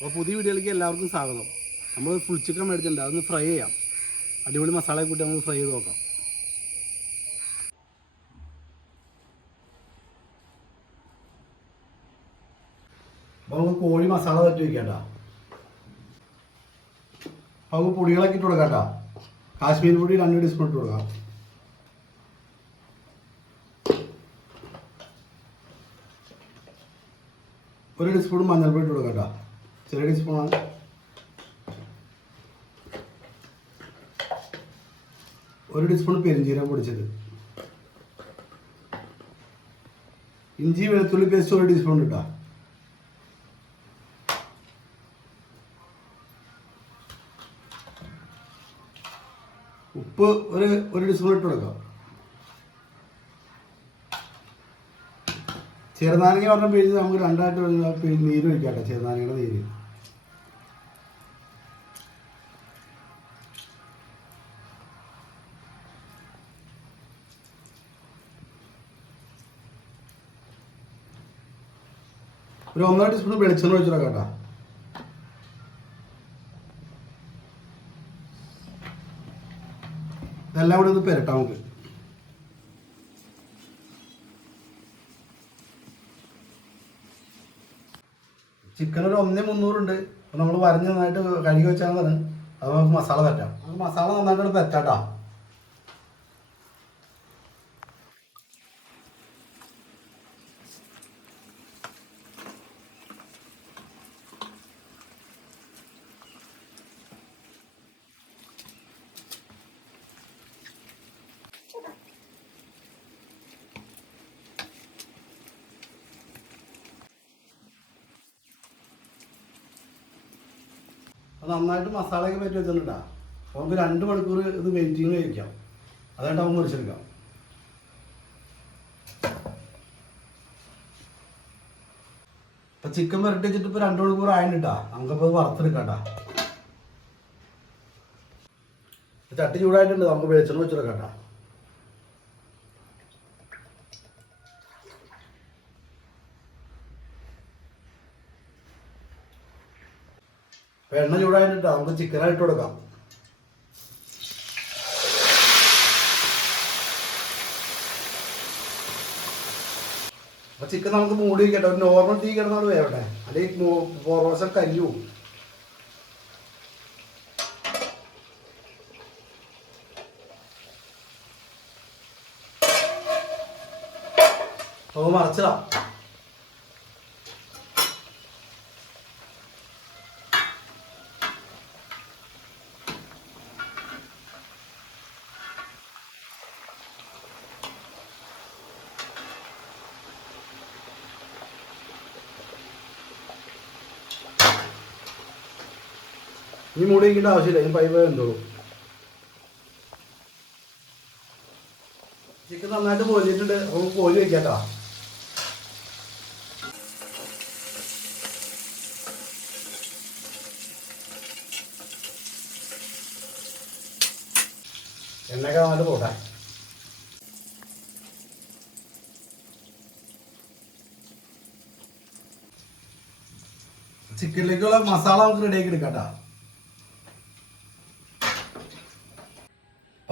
അപ്പോൾ പുതിയ വീഡിയോയിലേക്ക് എല്ലാവർക്കും സ്വാഗതം. നമ്മൾ ഫുൾ ചിക്കൻ മേടിച്ചിട്ടുണ്ട്, അതൊന്ന് ഫ്രൈ ചെയ്യാം. അടിപൊളി മസാല കൂട്ടി നമുക്ക് ഫ്രൈ ചെയ്ത് നോക്കാം. അപ്പോൾ നമുക്ക് കോഴി മസാല തട്ടി വയ്ക്കേണ്ട. അപ്പോൾ നമുക്ക് പൊടികളൊക്കെ ഇട്ട് കൊടുക്കാം കേട്ടോ. കാശ്മീരി പൊടി 2 ടീസ്പൂൺ ഇട്ട് കൊടുക്കാം. ഒരു ടീസ്പൂൺ മഞ്ഞൾപ്പൊടി ഇട്ട് കൊടുക്കാം കേട്ടോ. ചെറിയ ടീസ്പൂണാണ്. ഒരു ടീസ്പൂൺ പെരിഞ്ചീരകം പൊടിച്ചത്. ഇഞ്ചി വെളുത്തുള്ളി പേസ്റ്റ് 1 ടീസ്പൂൺ ഇട്ടാ. ഉപ്പ് ഒരു ടീസ്പൂൺ ഇട്ട് കൊടുക്കാം. ചെറുനാരങ്ങ പറഞ്ഞ പിഴിഞ്ഞ് നമുക്ക് 2ആയിട്ട് നീര് ഒഴിക്കാം. ചെറുനാരങ്ങയുടെ നീര്. ഒരു 1.5 ടീസ്പൂൺ വെളിച്ചെണ്ണ ഒഴിച്ചു കൊടുക്കാം കേട്ടോ. ഇതെല്ലാം കൂടി ഒന്ന് പെരട്ടാം നമുക്ക്. ചിക്കൻ ഒരു 1,300 ഉണ്ട്. അപ്പോൾ നമ്മൾ വരഞ്ഞ് നന്നായിട്ട് കഴുകി വെച്ചാൽ അത് നമുക്ക് മസാല പറ്റാം. നമുക്ക് മസാല നന്നായിട്ട് പറ്റാട്ടോ. അത് നന്നായിട്ട് മസാലയൊക്കെ പറ്റി വെച്ചിട്ടുണ്ടാ. അപ്പോൾ നമുക്ക് 2 മണിക്കൂർ ഇത് വെയിറ്റിംഗ് കഴിക്കാം. അതായിട്ട് നമുക്ക് മുറിച്ചെടുക്കാം. ഇപ്പം ചിക്കൻ വരട്ടി വെച്ചിട്ട് ഇപ്പോൾ 2 മണിക്കൂർ ആയിട്ടാ. നമുക്കപ്പോൾ വറുത്തെടുക്കാം കേട്ടോ. ചട്ടി ചൂടായിട്ടുണ്ട്. നമുക്ക് വെളിച്ചെണ്ണ വെച്ചെടുക്കാം കേട്ടോ. എണ്ണ ചൂടായിട്ടാ. നമുക്ക് ചിക്കനായിട്ട് കൊടുക്കാം. അപ്പൊ ചിക്കൻ നമുക്ക് മൂടി വയ്ക്കട്ടെ. ഒരു നോർമൽ തീ കിടന്നാണ് വേവട്ടെ, അല്ലെങ്കിൽ പുറവശം കരിഞ്ഞു പോകും. അപ്പോൾ മറച്ചിടാം. ഇനി മൂടി വയ്ക്കേണ്ട ആവശ്യമില്ല. ഇനി പൈപ്പ് എന്തോളൂ. ചിക്കൻ നന്നായിട്ട് പൊരിച്ചിട്ടുണ്ട്. നമുക്ക് കോരി വയ്ക്കാട്ടോ. എണ്ണയൊക്കെ നന്നായിട്ട് പോട്ടെ. ചിക്കനിലേക്കുള്ള മസാല നമുക്ക് റെഡിയാക്കി എടുക്കാം കേട്ടോ.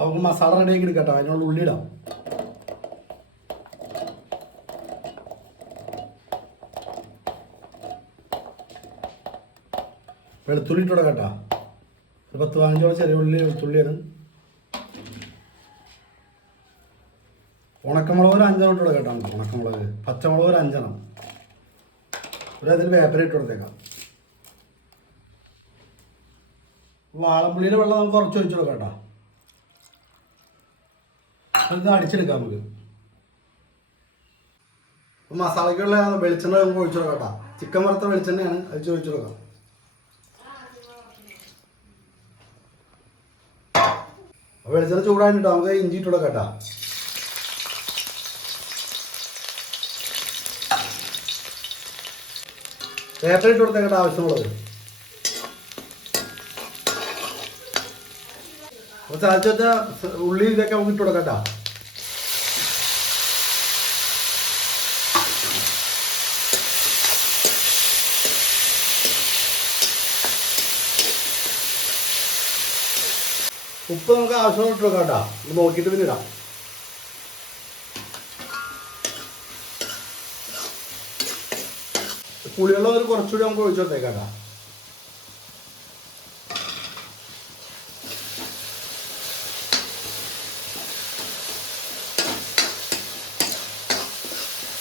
നമുക്ക് മസാല റെഡിയാക്കി എടുക്കാം കേട്ടോ. അതിനുള്ള ഉള്ളി ഇടാം. വെളുത്തുള്ളി ഇട്ട് കൊടുക്കാം കേട്ടോ. ഒരു 10-15 ചെറിയ ഉള്ളി വെളുത്തുള്ളിയാണ്. ഉണക്കമുളക് ഒരു 5 ഇട്ട് കൊടുക്കാം കേട്ടോ. നമുക്ക് ഉണക്കമുളക്. പച്ചമുളക് ഒരു 5. അതിൽ വേപ്പര ഇട്ട് കൊടുത്തേക്കാം. വാളംപുള്ളിയുടെ വെള്ളം നമുക്ക് കുറച്ച് ഒഴിച്ചു കൊടുക്കാം കേട്ടോ. അത് അടിച്ചെടുക്കാം നമുക്ക്. മസാലയ്ക്കുള്ള വെളിച്ചെണ്ണ നമുക്ക് ഒഴിച്ചു കൊടുക്കാം കേട്ടോ. ചിക്കൻ വറുത്ത വെളിച്ചെണ്ണയാണ്, അത് ഒഴിച്ചു കൊടുക്കാം. വെളിച്ചെണ്ണ ചൂടായിട്ട് നമുക്ക് ഇഞ്ചി ഇട്ട് കൊടുക്കാം കേട്ടോ. വേപ്പര ഇട്ട് കൊടുത്തേക്കട്ടെ ആവശ്യമുള്ളത്. അപ്പോൾ ചതച്ച ഉള്ളി ഇതൊക്കെ നമുക്ക് ഇട്ട് കൊടുക്കാം കേട്ടോ. ഉപ്പ് നമുക്ക് ആവശ്യമുള്ള ഇട്ട് വെക്കാം കേട്ടോ. ഇത് നോക്കിയിട്ട് പിന്നെ ഇടാം. പുളിവെള്ളം ഒരു കുറച്ചുകൂടി നമുക്ക് ഒഴിച്ചു കൊടുത്തേക്കാം കേട്ടോ.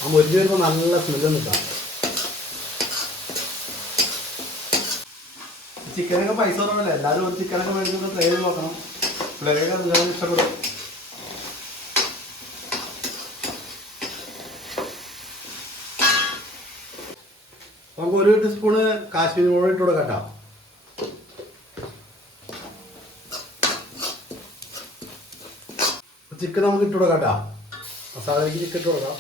ആ മുരിഞ്ഞ് വരുമ്പോൾ നല്ല സ്മെല്ല് നിൽക്കാം. ചിക്കനൊക്കെ പൈസ കുറവല്ലേ, എല്ലാവരും ഒരു ചിക്കനൊക്കെ മേടിച്ചൊന്ന് ട്രൈ ചെയ്ത് നോക്കണം. പിള്ളേരൊക്കെ നല്ലോണം ഇഷ്ടപ്പെടും. നമുക്ക് 1 ടീസ്പൂണ് കാശ്മീരി മുളക് ഇട്ട് കൊടുക്കാം. ചിക്കൻ നമുക്ക് ഇട്ട് കൊടുക്കാം. മസാലയ്ക്ക് ചിക്കൻ ഇട്ട് കൊടുക്കാം.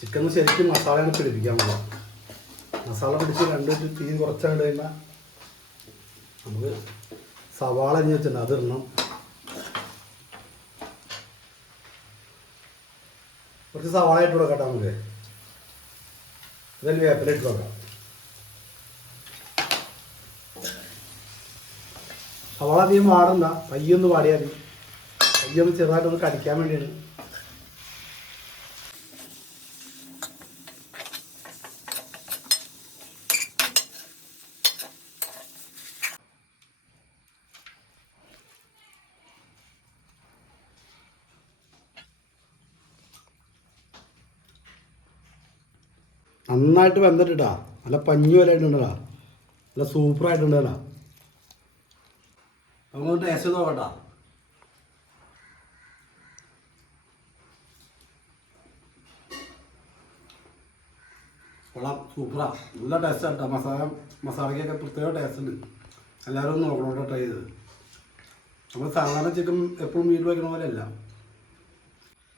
ചിക്കൻ ശരിക്കും മസാല പിടിപ്പിക്കാൻ പോകാം. മസാല പിടിച്ച് 2 തീ കുറച്ചാണ്ട് കഴിയുമ്പോൾ നമുക്ക് സവാള അരിഞ്ഞ് വെച്ചിട്ടുണ്ട്, അത് ഇടണം. കുറച്ച് സവാള ഇട്ട് കൊടുക്കാം. നമുക്ക് ഇതിൽ വേപ്പില ഇട്ട് കൊടുക്കാം. സവാള അധികം വാടണ്ട, പയ്യൊന്ന് വാടിയാൽ മതി. പയ്യൊന്ന് ചെറുതായിട്ടൊന്ന് കടിക്കാൻ വേണ്ടിയാണ്. നന്നായിട്ട് വെന്തിട്ടാ, നല്ല പഞ്ഞു പോലെ ആയിട്ടുണ്ടാ, നല്ല സൂപ്പറായിട്ടുണ്ടാ. നമുക്ക് ടേസ്റ്റ് ചെയ്ത് നോക്കട്ടാ. കൊള്ളാം, സൂപ്പറാ, നല്ല ടേസ്റ്റ് ആട്ടോ. മസാലയ്ക്കൊക്കെ പ്രത്യേക ടേസ്റ്റ് ഉണ്ട്. എല്ലാവരും ഒന്ന് നോക്കണോട്ടോ ട്രൈ ചെയ്ത്. നമ്മൾ സാധാരണ ചിക്കൻ എപ്പോഴും വീട്ടിൽ വയ്ക്കണ പോലെ അല്ല.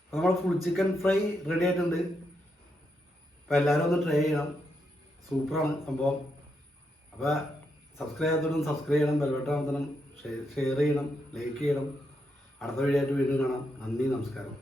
അപ്പോൾ നമ്മൾ ഫുൾ ചിക്കൻ ഫ്രൈ റെഡി ആയിട്ടുണ്ട്. അപ്പോൾ എല്ലാവരും ഒന്ന് ട്രൈ ചെയ്യണം, സൂപ്പറാണ് സംഭവം. അപ്പോൾ സബ്സ്ക്രൈബ് ചെയ്യാത്തവരും സബ്സ്ക്രൈബ് ചെയ്യണം, ബെൽബട്ടൺ അമർത്തണം, ഷെയർ ചെയ്യണം, ലൈക്ക് ചെയ്യണം. അടുത്ത വീഡിയോ ആയിട്ട് വീണ്ടും കാണാം. നന്ദി, നമസ്കാരം.